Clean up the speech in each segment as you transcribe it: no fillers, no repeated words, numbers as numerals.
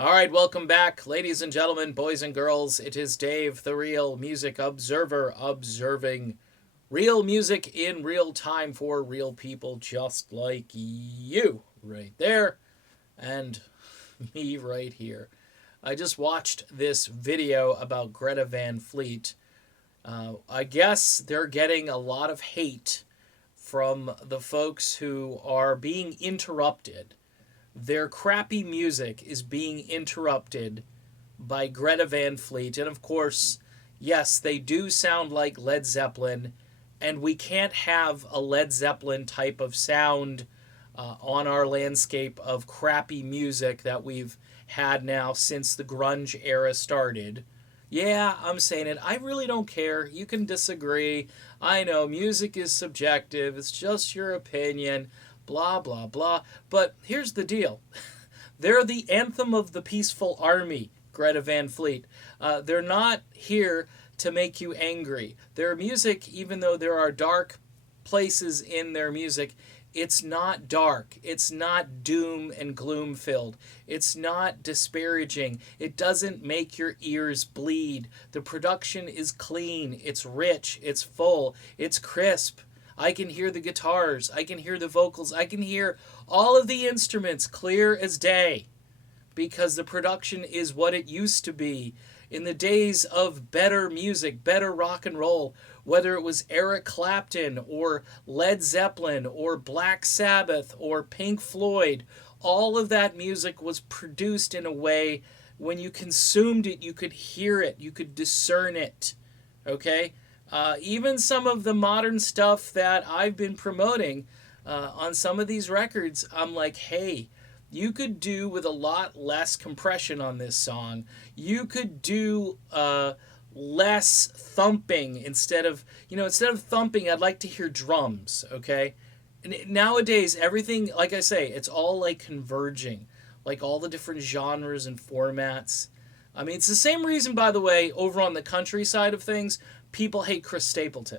All right, welcome back, ladies and gentlemen, boys and girls. It is Dave, the real music observer, observing real music in real time for real people just like you, right there, and me right here. I just watched this video about Greta Van Fleet. I guess they're getting a lot of hate from the folks who are being interrupted. Their crappy music is being interrupted by Greta Van Fleet. And of course, yes, they do sound like Led Zeppelin, and we can't have a Led Zeppelin type of sound on our landscape of crappy music that we've had now since the grunge era started. Yeah, I'm saying it. I really don't care. You can disagree. I know music is subjective, it's just your opinion, blah, blah, blah. But here's the deal they're the anthem of the peaceful army, Greta Van Fleet. They're not here to make you angry. Their music, even though there are dark places in their music, it's not dark. It's not doom and gloom filled. It's not disparaging. It doesn't make your ears bleed. The production is clean. It's rich. It's full. It's crisp. I can hear the guitars. I can hear the vocals. I can hear all of the instruments clear as day because the production is what it used to be in the days of better music, better rock and roll, whether it was Eric Clapton or Led Zeppelin or Black Sabbath or Pink Floyd. All of that music was produced in a way when you consumed it, you could hear it, you could discern it. Okay? Even some of the modern stuff that I've been promoting on some of these records, I'm like, hey, you could do with a lot less compression on this song. You could do less thumping instead of thumping, I'd like to hear drums, okay? And nowadays, everything, like I say, it's all like converging, like all the different genres and formats. I mean, it's the same reason, by the way, over on the country side of things, people hate Chris Stapleton.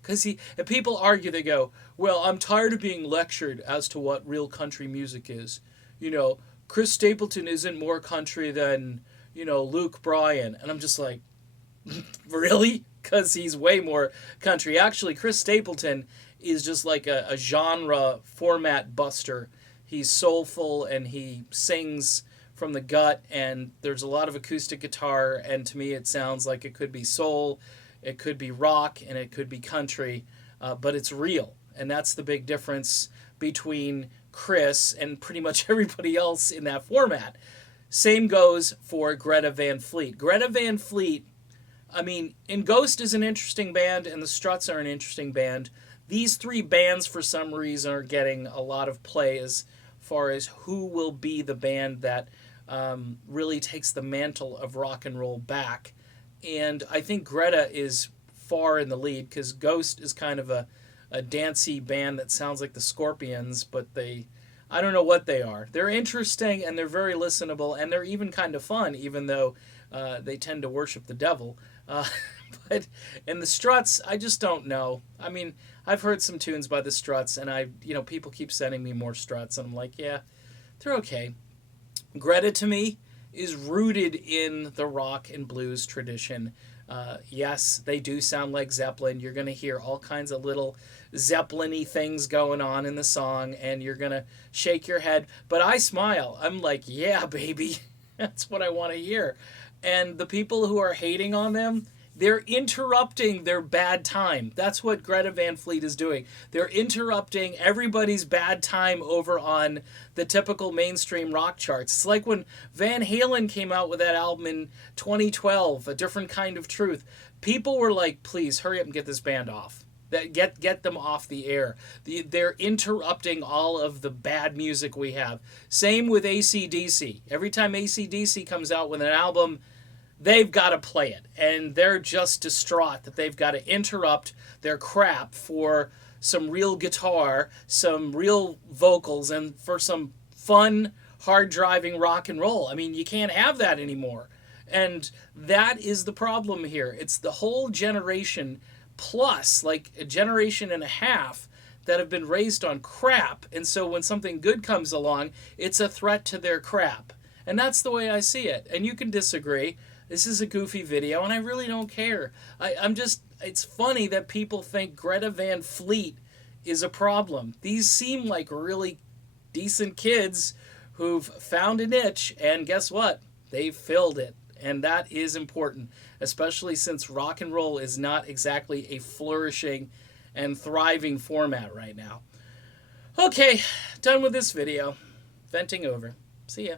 Because if people argue, they go, well, I'm tired of being lectured as to what real country music is. Chris Stapleton isn't more country than, Luke Bryan. And I'm just like, really? Because he's way more country. Actually, Chris Stapleton is just like a genre format buster. He's soulful and he sings from the gut, and there's a lot of acoustic guitar, and to me it sounds like it could be soul, it could be rock, and it could be country, but it's real. And that's the big difference between Chris and pretty much everybody else in that format. Same goes for Greta Van Fleet. Greta Van Fleet, I mean, and Ghost is an interesting band, and the Struts are an interesting band. These three bands, for some reason, are getting a lot of play as far as who will be the band that really takes the mantle of rock and roll back. And I think Greta is far in the lead because Ghost is kind of a dancey band that sounds like the Scorpions, but I don't know what they are. They're interesting and they're very listenable and they're even kind of fun, even though they tend to worship the devil. But in the Struts, I just don't know. I mean, I've heard some tunes by the Struts, and people keep sending me more Struts, and I'm like, yeah, they're okay. Greta to me is rooted in the rock and blues tradition. Yes, they do sound like Zeppelin. You're going to hear all kinds of little Zeppelin-y things going on in the song, and you're going to shake your head. But I smile. I'm like, yeah, baby. That's what I want to hear. And the people who are hating on them, they're interrupting their bad time. That's what Greta Van Fleet is doing. They're interrupting everybody's bad time over on the typical mainstream rock charts. It's like when Van Halen came out with that album in 2012, A Different Kind of Truth. People were like, please, hurry up and get this band off. Get them off the air. They're interrupting all of the bad music we have. Same with AC/DC. Every time AC/DC comes out with an album, they've got to play it. And they're just distraught that they've got to interrupt their crap for some real guitar, some real vocals, and for some fun, hard-driving rock and roll. I mean, you can't have that anymore. And that is the problem here. It's the whole generation plus, like a generation and a half, that have been raised on crap. And so when something good comes along, it's a threat to their crap. And that's the way I see it. And you can disagree. This is a goofy video, and I really don't care. I'm just, it's funny that people think Greta Van Fleet is a problem. These seem like really decent kids who've found a niche, and guess what? They filled it. And that is important, especially since rock and roll is not exactly a flourishing and thriving format right now. Okay, done with this video. Venting over. See ya.